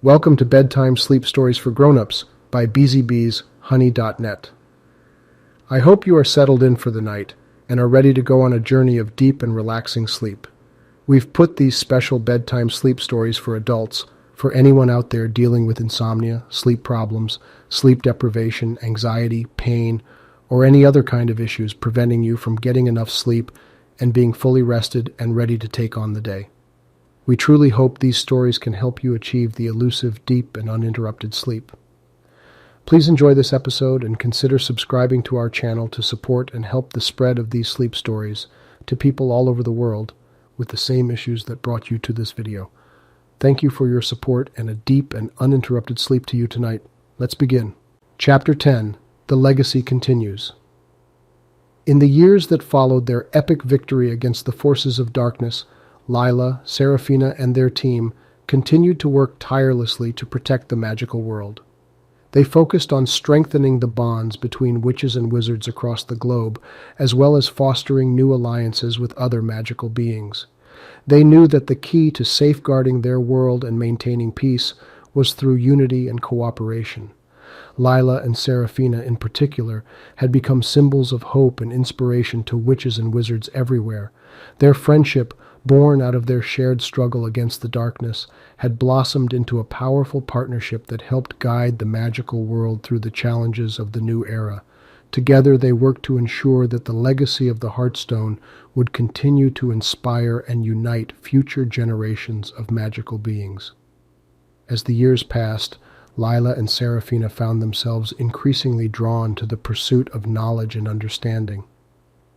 Welcome to Bedtime Sleep Stories for Grown-Ups by bzbshoney.net. I hope you are settled in for the night and are ready to go on a journey of deep and relaxing sleep. We've put these special bedtime sleep stories for adults for anyone out there dealing with insomnia, sleep problems, sleep deprivation, anxiety, pain, or any other kind of issues preventing you from getting enough sleep and being fully rested and ready to take on the day. We truly hope these stories can help you achieve the elusive, deep, and uninterrupted sleep. Please enjoy this episode and consider subscribing to our channel to support and help the spread of these sleep stories to people all over the world with the same issues that brought you to this video. Thank you for your support and a deep and uninterrupted sleep to you tonight. Let's begin. Chapter 10. The Legacy Continues. In the years that followed their epic victory against the forces of darkness, Lila, Serafina, and their team continued to work tirelessly to protect the magical world. They focused on strengthening the bonds between witches and wizards across the globe, as well as fostering new alliances with other magical beings. They knew that the key to safeguarding their world and maintaining peace was through unity and cooperation. Lila and Serafina, in particular, had become symbols of hope and inspiration to witches and wizards everywhere. Their friendship, born out of their shared struggle against the darkness, had blossomed into a powerful partnership that helped guide the magical world through the challenges of the new era. Together they worked to ensure that the legacy of the Heartstone would continue to inspire and unite future generations of magical beings. As the years passed, Lila and Serafina found themselves increasingly drawn to the pursuit of knowledge and understanding.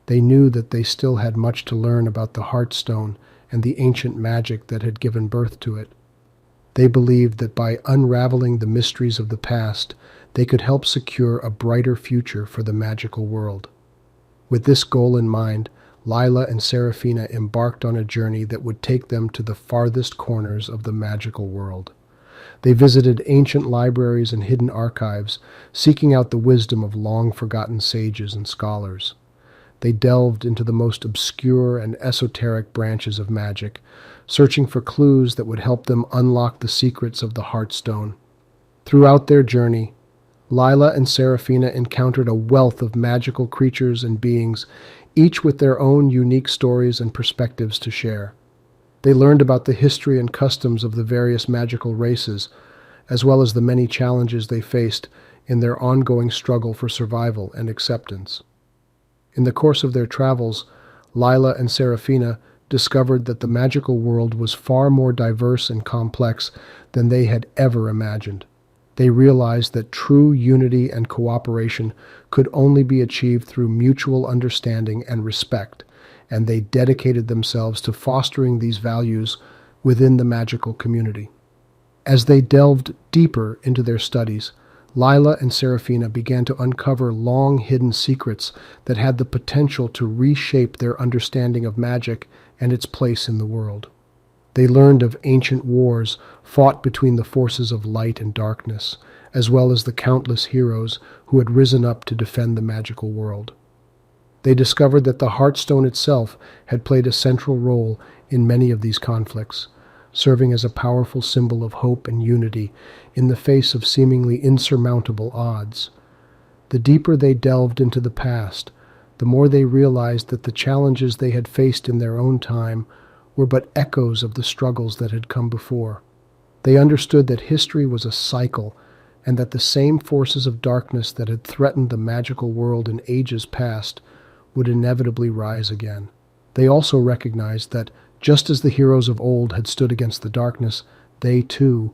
They knew that they still had much to learn about the Heartstone and the ancient magic that had given birth to it. They believed that by unraveling the mysteries of the past, they could help secure a brighter future for the magical world. With this goal in mind, Lila and Serafina embarked on a journey that would take them to the farthest corners of the magical world. They visited ancient libraries and hidden archives, seeking out the wisdom of long-forgotten sages and scholars. They delved into the most obscure and esoteric branches of magic, searching for clues that would help them unlock the secrets of the Heartstone. Throughout their journey, Lila and Serafina encountered a wealth of magical creatures and beings, each with their own unique stories and perspectives to share. They learned about the history and customs of the various magical races, as well as the many challenges they faced in their ongoing struggle for survival and acceptance. In the course of their travels, Lila and Serafina discovered that the magical world was far more diverse and complex than they had ever imagined. They realized that true unity and cooperation could only be achieved through mutual understanding and respect, and they dedicated themselves to fostering these values within the magical community. As they delved deeper into their studies, Lila and Serafina began to uncover long-hidden secrets that had the potential to reshape their understanding of magic and its place in the world. They learned of ancient wars fought between the forces of light and darkness, as well as the countless heroes who had risen up to defend the magical world. They discovered that the Heartstone itself had played a central role in many of these conflicts, serving as a powerful symbol of hope and unity in the face of seemingly insurmountable odds. The deeper they delved into the past, the more they realized that the challenges they had faced in their own time were but echoes of the struggles that had come before. They understood that history was a cycle, and that the same forces of darkness that had threatened the magical world in ages past would inevitably rise again. They also recognized that just as the heroes of old had stood against the darkness, they too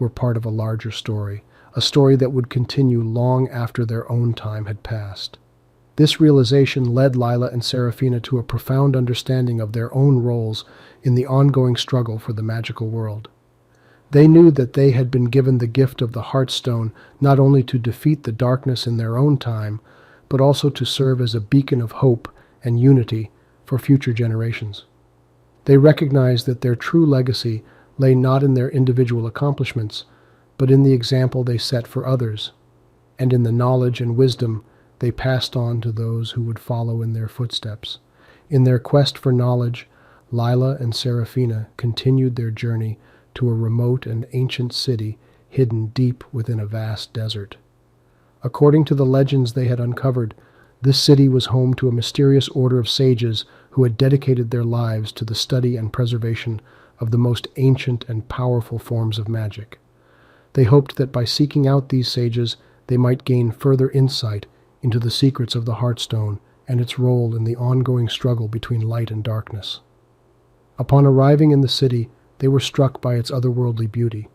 were part of a larger story, a story that would continue long after their own time had passed. This realization led Lila and Serafina to a profound understanding of their own roles in the ongoing struggle for the magical world. They knew that they had been given the gift of the Heartstone not only to defeat the darkness in their own time, but also to serve as a beacon of hope and unity for future generations. They recognized that their true legacy lay not in their individual accomplishments, but in the example they set for others, and in the knowledge and wisdom they passed on to those who would follow in their footsteps. In their quest for knowledge, Lila and Serafina continued their journey to a remote and ancient city hidden deep within a vast desert. According to the legends they had uncovered, this city was home to a mysterious order of sages who had dedicated their lives to the study and preservation of the most ancient and powerful forms of magic. They hoped that by seeking out these sages, they might gain further insight into the secrets of the Heartstone and its role in the ongoing struggle between light and darkness. Upon arriving in the city, they were struck by its otherworldly beauty.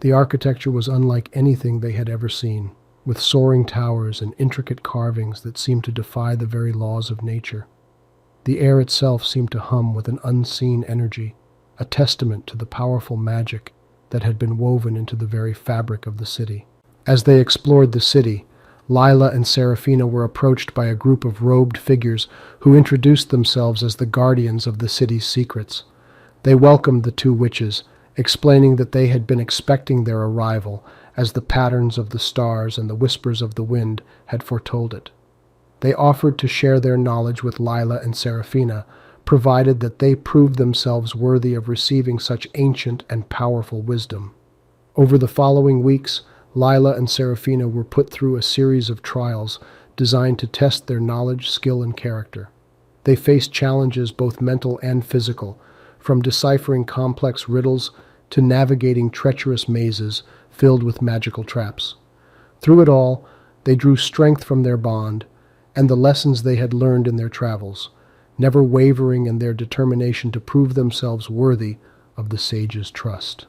The architecture was unlike anything they had ever seen, with soaring towers and intricate carvings that seemed to defy the very laws of nature. The air itself seemed to hum with an unseen energy, a testament to the powerful magic that had been woven into the very fabric of the city. As they explored the city, Lila and Seraphina were approached by a group of robed figures who introduced themselves as the guardians of the city's secrets. They welcomed the two witches, explaining that they had been expecting their arrival, as the patterns of the stars and the whispers of the wind had foretold it. They offered to share their knowledge with Lila and Seraphina, provided that they proved themselves worthy of receiving such ancient and powerful wisdom. Over the following weeks, Lila and Seraphina were put through a series of trials designed to test their knowledge, skill, and character. They faced challenges both mental and physical, from deciphering complex riddles to navigating treacherous mazes filled with magical traps. Through it all, they drew strength from their bond and the lessons they had learned in their travels, never wavering in their determination to prove themselves worthy of the sage's trust.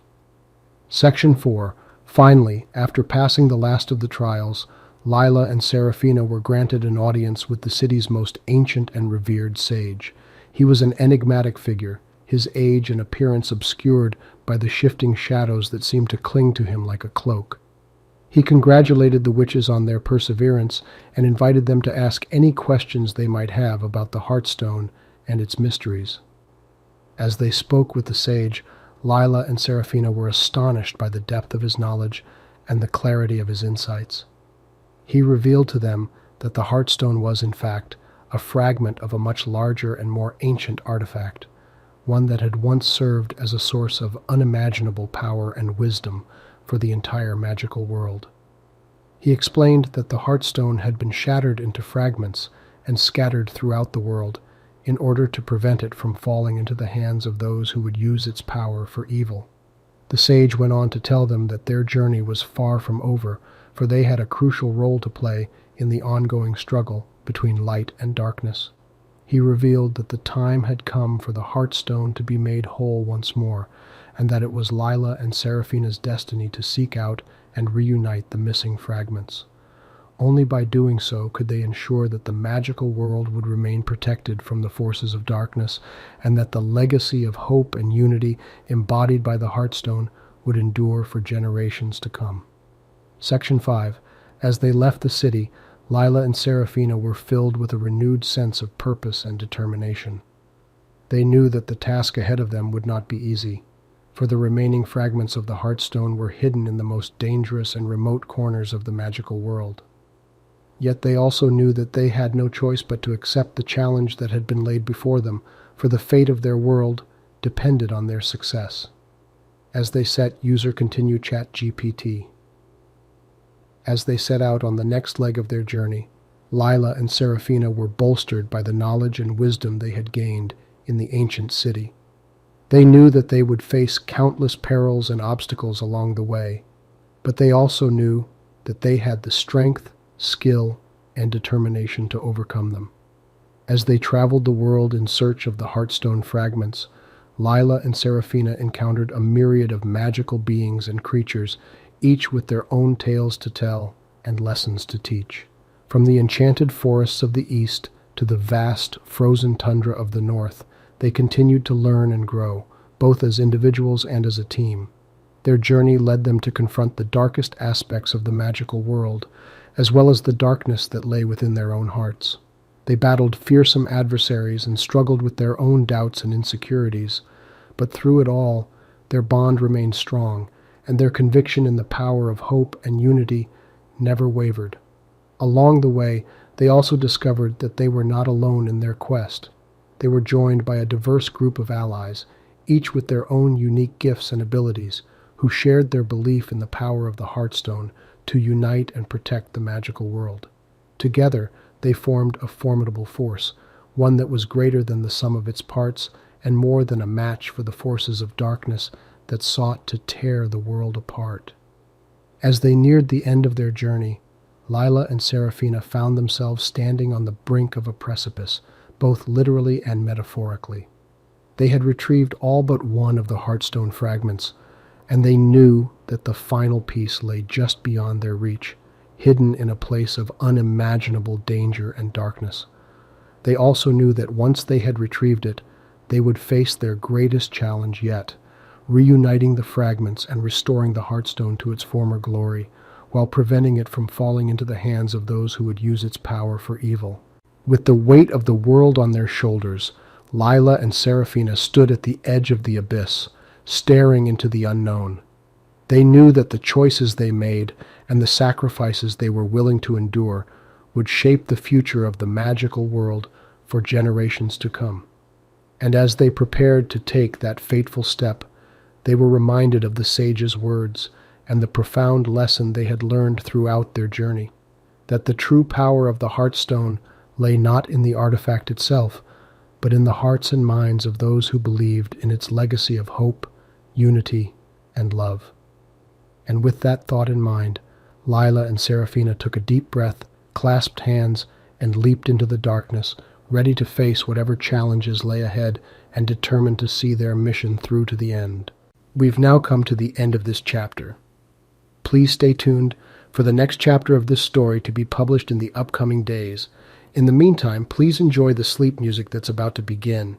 Section 4. Finally, after passing the last of the trials, Lila and Seraphina were granted an audience with the city's most ancient and revered sage. He was an enigmatic figure, his age and appearance obscured by the shifting shadows that seemed to cling to him like a cloak. He congratulated the witches on their perseverance and invited them to ask any questions they might have about the Heartstone and its mysteries. As they spoke with the sage, Lila and Seraphina were astonished by the depth of his knowledge and the clarity of his insights. He revealed to them that the Heartstone was, in fact, a fragment of a much larger and more ancient artifact, one that had once served as a source of unimaginable power and wisdom for the entire magical world. He explained that the Heartstone had been shattered into fragments and scattered throughout the world, in order to prevent it from falling into the hands of those who would use its power for evil. The sage went on to tell them that their journey was far from over, for they had a crucial role to play in the ongoing struggle between light and darkness. He revealed that the time had come for the Heartstone to be made whole once more, and that it was Lila and Seraphina's destiny to seek out and reunite the missing fragments. Only by doing so could they ensure that the magical world would remain protected from the forces of darkness, and that the legacy of hope and unity embodied by the Heartstone would endure for generations to come. Section 5. As they left the city, Lila and Seraphina were filled with a renewed sense of purpose and determination. They knew that the task ahead of them would not be easy, for the remaining fragments of the Heartstone were hidden in the most dangerous and remote corners of the magical world. Yet they also knew that they had no choice but to accept the challenge that had been laid before them, for the fate of their world depended on their success. As they set user continue ChatGPT. As they set out on the next leg of their journey, Lila and Seraphina were bolstered by the knowledge and wisdom they had gained in the ancient city. They knew that they would face countless perils and obstacles along the way, but they also knew that they had the strength, skill, and determination to overcome them. As they traveled the world in search of the Heartstone fragments, Lila and Seraphina encountered a myriad of magical beings and creatures, each with their own tales to tell and lessons to teach. From the enchanted forests of the east to the vast, frozen tundra of the north, they continued to learn and grow, both as individuals and as a team. Their journey led them to confront the darkest aspects of the magical world, as well as the darkness that lay within their own hearts. They battled fearsome adversaries and struggled with their own doubts and insecurities, but through it all, their bond remained strong, and their conviction in the power of hope and unity never wavered. Along the way, they also discovered that they were not alone in their quest. They were joined by a diverse group of allies, each with their own unique gifts and abilities, who shared their belief in the power of the Heartstone to unite and protect the magical world. Together, they formed a formidable force, one that was greater than the sum of its parts and more than a match for the forces of darkness that sought to tear the world apart. As they neared the end of their journey, Lila and Seraphina found themselves standing on the brink of a precipice, both literally and metaphorically. They had retrieved all but one of the Heartstone fragments, and they knew that the final piece lay just beyond their reach, hidden in a place of unimaginable danger and darkness. They also knew that once they had retrieved it, they would face their greatest challenge yet, reuniting the fragments and restoring the Heartstone to its former glory, while preventing it from falling into the hands of those who would use its power for evil. With the weight of the world on their shoulders, Lila and Seraphina stood at the edge of the abyss, staring into the unknown. They knew that the choices they made and the sacrifices they were willing to endure would shape the future of the magical world for generations to come. And as they prepared to take that fateful step, they were reminded of the sage's words and the profound lesson they had learned throughout their journey, that the true power of the Heartstone lay not in the artifact itself, but in the hearts and minds of those who believed in its legacy of hope, unity, and love. And with that thought in mind, Lila and Seraphina took a deep breath, clasped hands, and leaped into the darkness, ready to face whatever challenges lay ahead and determined to see their mission through to the end. We've now come to the end of this chapter. Please stay tuned for the next chapter of this story to be published in the upcoming days. In the meantime, please enjoy the sleep music that's about to begin.